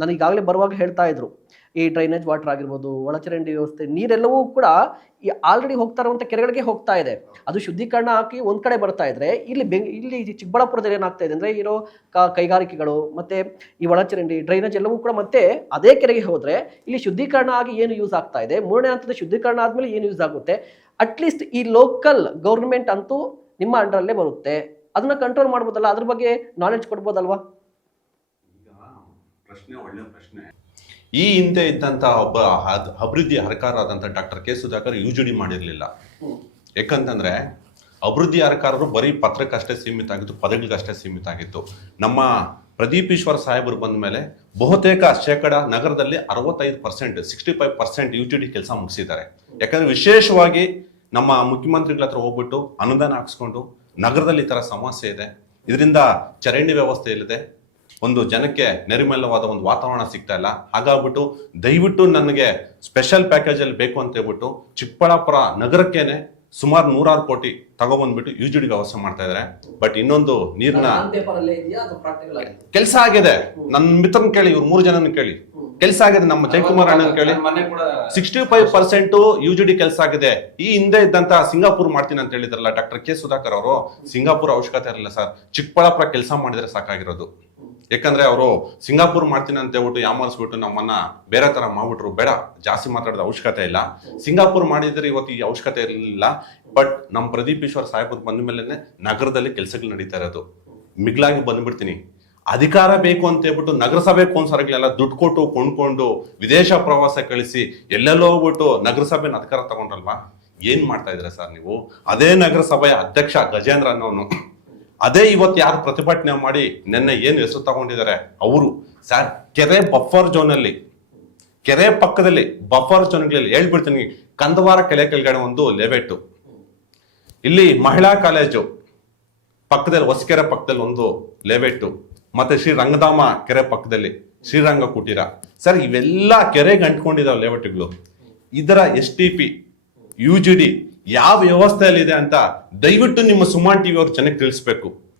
ನಾನು ಈಗಾಗಲೇ ಬರುವಾಗ ಹೇಳ್ತಾ ಇದ್ರು, ಈ ಡ್ರೈನೇಜ್ ವಾಟರ್ ಆಗಿರ್ಬೋದು, ಒಳಚರಂಡಿ ವ್ಯವಸ್ಥೆ, ನೀರೆಲ್ಲವೂ ಕೂಡ ಈ ಆಲ್ರೆಡಿ ಹೋಗ್ತಾ ಇರುವಂಥ ಕೆರೆಗಳಿಗೆ ಹೋಗ್ತಾ ಇದೆ. ಅದು ಶುದ್ಧೀಕರಣ ಹಾಕಿ ಒಂದ್ ಕಡೆ ಬರ್ತಾ ಇದ್ರೆ, ಇಲ್ಲಿ ಚಿಕ್ಕಬಳ್ಳಾಪುರದಲ್ಲಿ ಏನಾಗ್ತಾ ಇದೆ ಅಂದ್ರೆ, ಇರೋ ಕೈಗಾರಿಕೆಗಳು ಮತ್ತೆ ಈ ಒಳಚರಂಡಿ ಡ್ರೈನೇಜ್ ಎಲ್ಲವೂ ಕೂಡ ಮತ್ತೆ ಅದೇ ಕೆರೆಗೆ ಹೋದ್ರೆ ಇಲ್ಲಿ ಶುದ್ಧೀಕರಣ ಆಗಿ ಏನು ಯೂಸ್ ಆಗ್ತಾ ಇದೆ, 3ನೇ ಹಂತದ ಶುದ್ಧೀಕರಣ ಆದ್ಮೇಲೆ ಏನು ಯೂಸ್ ಆಗುತ್ತೆ, ಅಟ್ಲೀಸ್ಟ್ ಈ ಲೋಕಲ್ ಗೌರ್ಮೆಂಟ್ ಅಂತೂ ನಿಮ್ಮ ಅಂಡರಲ್ಲೇ ಬರುತ್ತೆ, ಅದನ್ನ ಕಂಟ್ರೋಲ್ ಮಾಡ್ಬೋದಲ್ಲ, ಅದ್ರ ಬಗ್ಗೆ ನಾಲೆಡ್ಜ್ ಕೊಡ್ಬೋದಲ್ವಾ? ಪ್ರಶ್ನೆ ಒಳ್ಳೆ ಪ್ರಶ್ನೆ. ಈ ಹಿಂದೆ ಇದ್ದಂತ ಒಬ್ಬ ಅಭಿವೃದ್ಧಿ ಹರಕಾರರಾದಂಥ ಡಾಕ್ಟರ್ ಕೆ ಸುಧಾಕರ್ UGD ಮಾಡಿರ್ಲಿಲ್ಲ. ಯಾಕಂತಂದ್ರೆ ಅಭಿವೃದ್ಧಿ ಹರಕಾರರು ಬರೀ ಪತ್ರಕ್ಕಷ್ಟೇ ಸೀಮಿತ ಆಗಿತ್ತು, ಪದಗಳಿಗಷ್ಟೇ ಸೀಮಿತ ಆಗಿತ್ತು. ನಮ್ಮ ಪ್ರದೀಪ್ ಈಶ್ವರ್ ಸಾಹೇಬರು ಬಂದ ಮೇಲೆ ಬಹುತೇಕ ಶೇಕಡ ನಗರದಲ್ಲಿ 65%, 65% UGD ಕೆಲಸ ಮುಗಿಸಿದ್ದಾರೆ. ಯಾಕಂದ್ರೆ ವಿಶೇಷವಾಗಿ ನಮ್ಮ ಮುಖ್ಯಮಂತ್ರಿಗಳ ಹತ್ರ ಹೋಗ್ಬಿಟ್ಟು ಅನುದಾನ ಹಾಕ್ಸ್ಕೊಂಡು, ನಗರದಲ್ಲಿ ಈ ತರ ಸಮಸ್ಯೆ ಇದೆ, ಇದರಿಂದ ಚರಂಡಿ ವ್ಯವಸ್ಥೆ ಇಲ್ಲದೆ ಒಂದು ಜನಕ್ಕೆ ನೆರಿಮೆಲ್ಲವಾದ ಒಂದು ವಾತಾವರಣ ಸಿಗ್ತಾ ಇಲ್ಲ, ಹಾಗಾಗ್ಬಿಟ್ಟು ದಯವಿಟ್ಟು ನನಗೆ ಸ್ಪೆಷಲ್ ಪ್ಯಾಕೇಜ್ ಅಲ್ಲಿ ಬೇಕು ಅಂತ ಹೇಳ್ಬಿಟ್ಟು ಚಿಕ್ಕಬಳ್ಳಾಪುರ ನಗರಕ್ಕೇನೆ ಸುಮಾರು 106 ಕೋಟಿ ತಗೊಬಂದ್ಬಿಟ್ಟು UGD ವ್ಯವಸ್ಥೆ ಮಾಡ್ತಾ ಇದಾರೆ. ಬಟ್ ಇನ್ನೊಂದು ನೀರಿನ ಕೆಲಸ ಆಗಿದೆ. ನನ್ನ ಮಿತ್ರನ್ ಕೇಳಿ, ಇವ್ರು 3 ಜನನ ಕೇಳಿ, ಕೆಲಸ ಆಗಿದೆ. ನಮ್ಮ ಜಯಕುಮಾರ್ ಅಣ್ಣನ್ ಕೇಳಿ, 65% UGD ಕೆಲಸ ಆಗಿದೆ. ಈ ಹಿಂದೆ ಇದ್ದಂತ ಸಿಂಗಾಪುರ್ ಮಾಡ್ತೀನಿ ಅಂತ ಹೇಳಿದ್ರಲ್ಲ ಡಾಕ್ಟರ್ ಕೆ ಸುಧಾಕರ್ ಅವರು, ಸಿಂಗಾಪುರ್ ಅವಶ್ಯಕತೆ ಇರಲಿಲ್ಲ ಸರ್, ಚಿಕ್ಕಬಳ್ಳಾಪುರ ಕೆಲಸ ಮಾಡಿದ್ರೆ ಸಾಕಾಗಿರೋದು. ಯಾಕಂದ್ರೆ ಅವರು ಸಿಂಗಾಪುರ್ ಮಾಡ್ತೀನಿ ಅಂತ ಹೇಳ್ಬಿಟ್ಟು ಯಾಮರ್ಸ್ಬಿಟ್ಟು ನಮ್ಮನ್ನ ಬೇರೆ ತರ ಮಾಡ್ಬಿಟ್ರು. ಬೇಡ, ಜಾಸ್ತಿ ಮಾತಾಡೋದು ಅವಶ್ಯಕತೆ ಇಲ್ಲ. ಸಿಂಗಾಪುರ್ ಮಾಡಿದ್ರೆ ಇವತ್ತು ಈ ಅವಶ್ಯಕತೆ ಇರಲಿಲ್ಲ. ಬಟ್ ನಮ್ಮ ಪ್ರದೀಪ್ ಈಶ್ವರ್ ಸಾಹೇಬ್ ಬಂದ ಮೇಲೆ ನಗರದಲ್ಲಿ ಕೆಲಸಗಳು ನಡೀತಾ ಇರೋದು. ಮಿಗ್ಲಾಗಿ ಬಂದ್ಬಿಡ್ತೀನಿ, ಅಧಿಕಾರ ಬೇಕು ಅಂತ ಹೇಳ್ಬಿಟ್ಟು ನಗರಸಭೆ ಕೌನ್ಸರ್ಗಳೆಲ್ಲ ದುಡ್ಡು ಕೊಟ್ಟು ಕೊಂಡ್ಕೊಂಡು ವಿದೇಶ ಪ್ರವಾಸ ಕಳಿಸಿ ಎಲ್ಲೆಲ್ಲೋ ಹೋಗ್ಬಿಟ್ಟು ನಗರಸಭೆನ ಅಧಿಕಾರ ತಗೊಂಡ್ರಲ್ವಾ? ಏನ್ ಮಾಡ್ತಾ ಇದ್ರ ಸರ್ ನೀವು? ಅದೇ ನಗರಸಭೆಯ ಅಧ್ಯಕ್ಷ ಗಜೇಂದ್ರ ಅನ್ನೋನು, ಅದೇ ಇವತ್ತು ಯಾರು ಪ್ರತಿಭಟನೆ ಮಾಡಿ ನಿನ್ನೆ ಏನು ಹೆಸರು ತಗೊಂಡಿದ್ದಾರೆ ಅವರು ಸರ್, ಕೆರೆ ಬಫರ್ ಝೋನ್ ಅಲ್ಲಿ, ಕೆರೆ ಪಕ್ಕದಲ್ಲಿ ಬಫರ್ ಝೋನ್ಗಳಲ್ಲಿ ಹೇಳ್ಬಿಡ್ತೀನಿ, ಕಂದವಾರ ಕೆರೆ ಕೆಳಗಡೆ ಒಂದು ಲೇಔಟ್, ಇಲ್ಲಿ ಮಹಿಳಾ ಕಾಲೇಜು ಪಕ್ಕದಲ್ಲಿ ಹೊಸಕೆರೆ ಪಕ್ಕದಲ್ಲಿ ಒಂದು ಲೇಔಟ್, ಮತ್ತೆ ಶ್ರೀ ರಂಗಧಾಮ ಕೆರೆ ಪಕ್ಕದಲ್ಲಿ ಶ್ರೀರಂಗ ಕುಟೀರ ಸರ್, ಇವೆಲ್ಲ ಕೆರೆಗೆ ಅಂಟ್ಕೊಂಡಿದಾವೆ ಲೇಔಟ್ಗಳು. ಇದರ STP UGD ಯಾವ ವ್ಯವಸ್ಥೆಯಲ್ಲಿ ಇದೆ ಅಂತ ದಯವಿಟ್ಟು ನಿಮ್ಮ ಸುಮಾನ್ TV ಅವ್ರು ಜನಕ್ಕೆ ತಿಳಿಸ್ಬೇಕು.